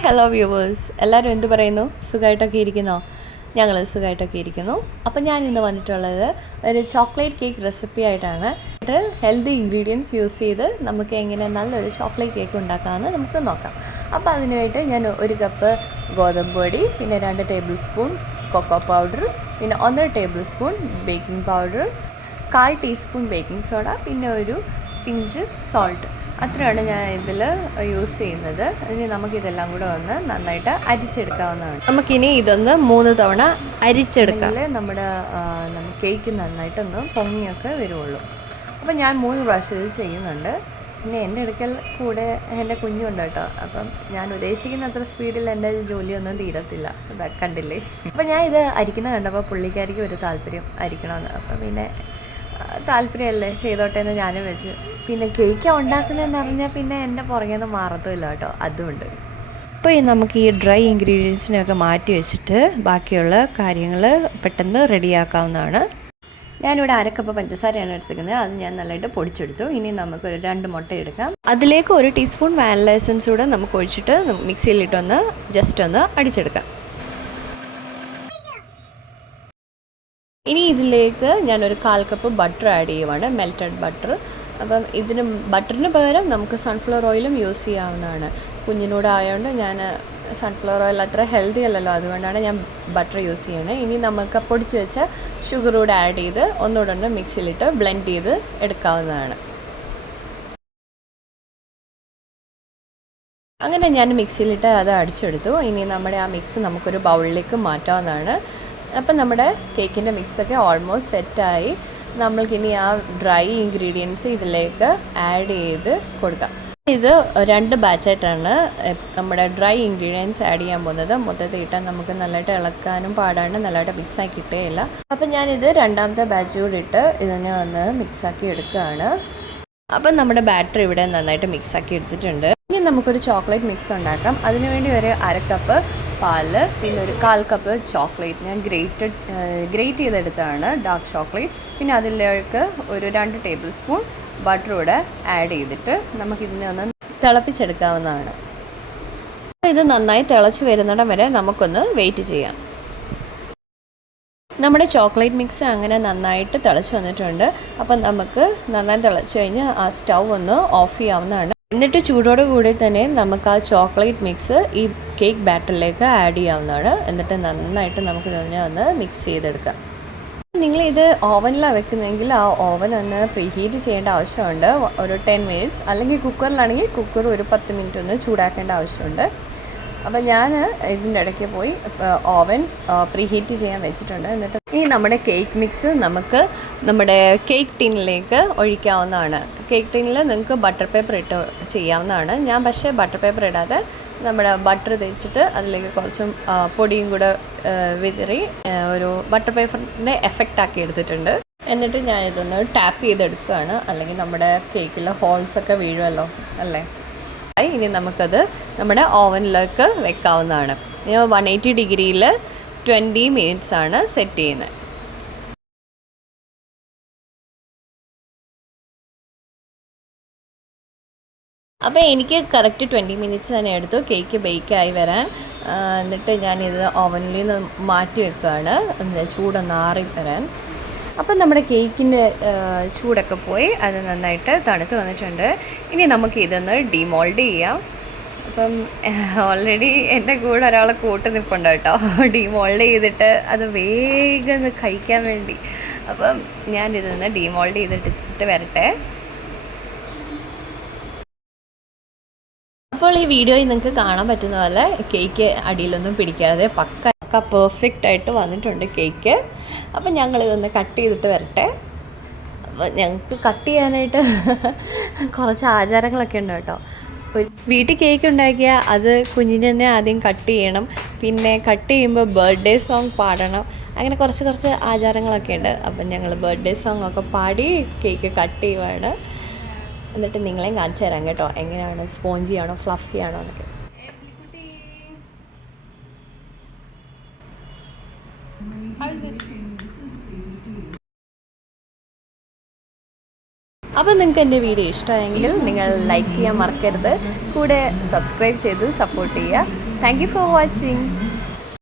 Hi hello viewers, എല്ലാവരും എന്ത് പറയുന്നു? സുഖമായിട്ടൊക്കെ ഇരിക്കുന്നോ? ഞങ്ങൾ സുഖമായിട്ടൊക്കെ ഇരിക്കുന്നു. അപ്പം ഞാൻ ഇന്ന് വന്നിട്ടുള്ളത് ഒരു ചോക്ലേറ്റ് കേക്ക് റെസിപ്പി ആയിട്ടാണ്. ഹെൽത്തി ഇൻഗ്രീഡിയൻസ് യൂസ് ചെയ്ത് നമുക്ക് എങ്ങനെ നല്ലൊരു ചോക്ലേറ്റ് കേക്ക് ഉണ്ടാക്കാമെന്ന് നമുക്ക് നോക്കാം. അപ്പോൾ അതിനായിട്ട് ഞാൻ 1 കപ്പ് ഗോതമ്പ് പൊടി, പിന്നെ 2 ടേബിൾ സ്പൂൺ കൊക്കോ പൗഡർ, പിന്നെ 1 table spoon baking powder, 1/4 teaspoon baking soda, പിന്നെ ഒരു പിഞ്ച് സോൾട്ട്. അത്രയാണ് ഞാൻ ഇതിൽ യൂസ് ചെയ്യുന്നത്. ഇനി നമുക്കിതെല്ലാം കൂടെ ഒന്ന് നന്നായിട്ട് അരിച്ചെടുക്കാവുന്നതാണ്. നമുക്കിനി ഇതൊന്ന് 3 തവണ അരിച്ചെടുക്കാം. നമ്മുടെ കേക്ക് നന്നായിട്ടൊന്ന് പൊങ്ങിയൊക്കെ വരുള്ളൂ. അപ്പോൾ ഞാൻ 3 പ്രാവശ്യം ഇത് ചെയ്യുന്നുണ്ട്. പിന്നെ എൻ്റെ അടുക്കൽ കൂടെ എൻ്റെ കുഞ്ഞുണ്ട് കേട്ടോ. അപ്പം ഞാൻ ഉദ്ദേശിക്കുന്ന അത്ര സ്പീഡിൽ എൻ്റെ ജോലിയൊന്നും തീരത്തില്ല. കണ്ടില്ലേ? അപ്പോൾ ഞാൻ ഇത് അരിക്കുന്ന കണ്ടപ്പോൾ പുള്ളിക്കാരിക്ക് ഒരു താല്പര്യം അരിക്കണമെന്ന്. അപ്പം പിന്നെ താല്പര്യമല്ലേ, ചെയ്തോട്ടെ എന്ന് ഞാനും വെച്ചു. പിന്നെ കേക്ക് ഉണ്ടാക്കുന്നതെന്ന് പറഞ്ഞാൽ പിന്നെ എൻ്റെ പുറകെ നിന്ന് മാറത്തുമില്ല കേട്ടോ, അതുകൊണ്ട്. അപ്പോൾ നമുക്ക് ഈ ഡ്രൈ ഇൻഗ്രീഡിയൻസിനെയൊക്കെ മാറ്റി വെച്ചിട്ട് ബാക്കിയുള്ള കാര്യങ്ങൾ പെട്ടെന്ന് റെഡിയാക്കാവുന്നതാണ്. ഞാനിവിടെ 1 കപ്പ് പഞ്ചസാരയാണ് എടുത്തിരിക്കുന്നത്. അത് ഞാൻ നല്ലതായിട്ട് പൊടിച്ചെടുത്തു. ഇനി നമുക്കൊരു 2 മുട്ട എടുക്കാം. അതിലേക്ക് 1 ടീസ്പൂൺ വാനില എസൻസ് കൂടെ നമുക്ക് ഒഴിച്ചിട്ട് മിക്സിയിലിട്ടൊന്ന് ജസ്റ്റ് ഒന്ന് അടിച്ചെടുക്കാം. ഇനി ഇതിലേക്ക് ഞാനൊരു 1/4 കപ്പ് ബട്ടർ ആഡ് ചെയ്യുവാണ്, മെൽറ്റഡ് ബട്ടർ. അപ്പം ബട്ടറിന് പകരം നമുക്ക് സൺഫ്ലവർ ഓയിലും യൂസ് ചെയ്യാവുന്നതാണ്. കുഞ്ഞിനോട് ആയതുകൊണ്ട് ഞാൻ സൺഫ്ലവർ ഓയിൽ അത്ര ഹെൽത്തി അല്ലല്ലോ, അതുകൊണ്ടാണ് ഞാൻ ബട്ടർ യൂസ് ചെയ്യണത്. ഇനി നമുക്ക് പൊടിച്ച് വെച്ച ഷുഗർ കൂടെ ആഡ് ചെയ്ത് ഒന്നുകൂടെ ഒന്ന് മിക്സിയിലിട്ട് ബ്ലെൻഡ് ചെയ്ത് എടുക്കാവുന്നതാണ്. അങ്ങനെ ഞാൻ മിക്സിയിലിട്ട് അത് അടിച്ചെടുത്തു. ഇനി നമ്മുടെ ആ മിക്സ് നമുക്കൊരു ബൗളിലേക്ക് മാറ്റാവുന്നതാണ്. അപ്പം നമ്മുടെ കേക്കിൻ്റെ മിക്സൊക്കെ ഓൾമോസ്റ്റ് സെറ്റായി. നമ്മൾക്കിനി ആ ഡ്രൈ ഇൻഗ്രീഡിയൻസ് ഇതിലേക്ക് ആഡ് ചെയ്ത് കൊടുക്കാം. ഇത് 2 ബാച്ചായിട്ടാണ് നമ്മുടെ ഡ്രൈ ഇൻഗ്രീഡിയൻസ് ആഡ് ചെയ്യാൻ പോകുന്നത്. മൊത്തത്തിൽ ഇട്ടാൽ നമുക്ക് നല്ലതായിട്ട് ഇളക്കാനും പാടാണ്ട് നല്ലതായിട്ട് മിക്സാക്കി കിട്ടുകയില്ല. അപ്പം ഞാനിത് 2ാമത്തെ ബാച്ച് കൂടി ഇട്ട് ഇതിനെ ഒന്ന് മിക്സാക്കി എടുക്കുകയാണ്. അപ്പം നമ്മുടെ ബാറ്റർ ഇവിടെ നന്നായിട്ട് മിക്സാക്കി എടുത്തിട്ടുണ്ട്. ഇനി നമുക്കൊരു ചോക്ലേറ്റ് മിക്സ് ഉണ്ടാക്കാം. അതിനുവേണ്ടി ഒരു 1/2 കപ്പ് പാല്, പിന്നെ ഒരു 1/4 കപ്പ് ചോക്ലേറ്റ് ഞാൻ ഗ്രേറ്റ് ചെയ്തെടുത്താണ്, ഡാർക്ക് ചോക്ലേറ്റ്. പിന്നെ അതിലേക്ക് ഒരു 2 ടേബിൾ സ്പൂൺ ബട്ടർ കൂടെ ആഡ് ചെയ്തിട്ട് നമുക്കിതിനെ ഒന്ന് തിളപ്പിച്ചെടുക്കാവുന്നതാണ്. ഇത് നന്നായി തിളച്ച് വരുന്നിടം വരെ നമുക്കൊന്ന് വെയിറ്റ് ചെയ്യാം. നമ്മുടെ ചോക്ലേറ്റ് മിക്സ് അങ്ങനെ നന്നായിട്ട് തിളച്ച് വന്നിട്ടുണ്ട്. അപ്പം നമുക്ക് നന്നായി തിളച്ച് കഴിഞ്ഞ് ആ സ്റ്റൗ ഒന്ന് ഓഫ് ചെയ്യാവുന്നതാണ്. എന്നിട്ട് ചൂടോട് കൂടി തന്നെ നമുക്ക് ആ ചോക്ലേറ്റ് മിക്സ് ഈ കേക്ക് ബാറ്ററിലേക്ക് ആഡ് ചെയ്യാവുന്നതാണ്. എന്നിട്ട് നന്നായിട്ട് നമുക്ക് ഇതിനെ ഒന്ന് മിക്സ് ചെയ്തെടുക്കാം. നിങ്ങളിത് ഓവനിലാണ് വെക്കുന്നതെങ്കിൽ ആ ഓവൻ ഒന്ന് പ്രീഹീറ്റ് ചെയ്യേണ്ട ആവശ്യമുണ്ട്, ഒരു 10 മിനിറ്റ്സ്. അല്ലെങ്കിൽ കുക്കറിലാണെങ്കിൽ കുക്കർ ഒരു 10 മിനിറ്റ് ഒന്ന് ചൂടാക്കേണ്ട ആവശ്യമുണ്ട്. അപ്പം ഞാൻ ഇതിൻ്റെ ഇടയ്ക്ക് പോയി ഓവൻ പ്രീഹീറ്റ് ചെയ്യാൻ വെച്ചിട്ടുണ്ട്. എന്നിട്ട് ഈ നമ്മുടെ കേക്ക് മിക്സ് നമുക്ക് നമ്മുടെ കേക്ക് ടിന്നിലേക്ക് ഒഴിക്കാവുന്നതാണ്. കേക്ക് ടിന്നിൽ നിങ്ങൾക്ക് ബട്ടർ പേപ്പർ ഇട്ട് ചെയ്യാവുന്നതാണ്. ഞാൻ പക്ഷേ ബട്ടർ പേപ്പർ ഇടാതെ നമ്മുടെ ബട്ടർ തേച്ചിട്ട് അതിലേക്ക് കുറച്ചും പൊടിയും കൂടെ വിതറി ഒരു ബട്ടർ പേപ്പറിൻ്റെ എഫക്റ്റ് ആക്കി എടുത്തിട്ടുണ്ട്. എന്നിട്ട് ഞാനിതൊന്ന് ടാപ്പ് ചെയ്തെടുക്കുകയാണ്, അല്ലെങ്കിൽ നമ്മുടെ കേക്കിൽ ഹോൾസൊക്കെ വീഴുമല്ലോ അല്ലേ. ഇനി നമുക്കത് നമ്മുടെ ഓവനിലേക്ക് വെക്കാവുന്നതാണ്. 180 ഡിഗ്രിയിൽ 20 മിനിറ്റ്സ് ആണ് സെറ്റ് ചെയ്യുന്നത്. അപ്പോൾ എനിക്ക് കറക്റ്റ് 20 മിനിറ്റ്സ് തന്നെ എടുത്തു കേക്ക് ബേക്കായി വരാൻ. എന്നിട്ട് ഞാനിത് ഓവനിൽ നിന്ന് മാറ്റി വെക്കുകയാണ്, ചൂടൊന്ന് ആറി വരാൻ. അപ്പം നമ്മുടെ കേക്കിൻ്റെ ചൂടൊക്കെ പോയി അത് നന്നായിട്ട് തണുത്ത് വന്നിട്ടുണ്ട്. ഇനി നമുക്ക് ഇതൊന്ന് ഡിമോൾഡ് ചെയ്യാം. അപ്പം ഓൾറെഡി എൻ്റെ കൂടെ ഒരാളെ കൂട്ട് നിൽപ്പുണ്ട് കേട്ടോ, ഡിമോൾഡ് ചെയ്തിട്ട് അത് വേഗം കഴിക്കാൻ വേണ്ടി. അപ്പം ഞാനിതൊന്ന് ഡിമോൾഡ് ചെയ്തിട്ട് വരട്ടെ. അപ്പോൾ ഈ വീഡിയോയിൽ നിങ്ങൾക്ക് കാണാൻ പറ്റുന്ന പോലെ കേക്ക് അടിയിലൊന്നും പിടിക്കാതെ പക്ക പെർഫെക്റ്റ് ആയിട്ട് വന്നിട്ടുണ്ട് കേക്ക്. അപ്പം ഞങ്ങളിതൊന്ന് കട്ട് ചെയ്തിട്ട് വരട്ടെ. അപ്പോൾ ഞങ്ങൾക്ക് കട്ട് ചെയ്യാനായിട്ട് കുറച്ച് ആചാരങ്ങളൊക്കെ ഉണ്ട് കേട്ടോ. വീട്ടിൽ കേക്ക് ഉണ്ടാക്കിയാൽ അത് കുഞ്ഞിന് തന്നെ ആദ്യം കട്ട് ചെയ്യണം, പിന്നെ കട്ട് ചെയ്യുമ്പോൾ ബർത്ത്ഡേ സോങ് പാടണം, അങ്ങനെ കുറച്ച് ആചാരങ്ങളൊക്കെ ഉണ്ട്. അപ്പം ഞങ്ങൾ ബർത്ത്ഡേ സോങ് ഒക്കെ പാടി കേക്ക് കട്ട് ചെയ്യുവാണ്. എന്നിട്ട് നിങ്ങളെയും കാണിച്ചു തരാം കേട്ടോ, എങ്ങനെയാണ്, സ്പോഞ്ചി ആണോ ഫ്ലഫി ആണോ എന്നൊക്കെ. അപ്പോൾ നിങ്ങൾക്ക് എൻ്റെ വീഡിയോ ഇഷ്ടമായെങ്കിൽ നിങ്ങൾ ലൈക്ക് ചെയ്യാൻ മറക്കരുത്, കൂടെ സബ്സ്ക്രൈബ് ചെയ്ത് സപ്പോർട്ട് ചെയ്യുക. Thank you for watching.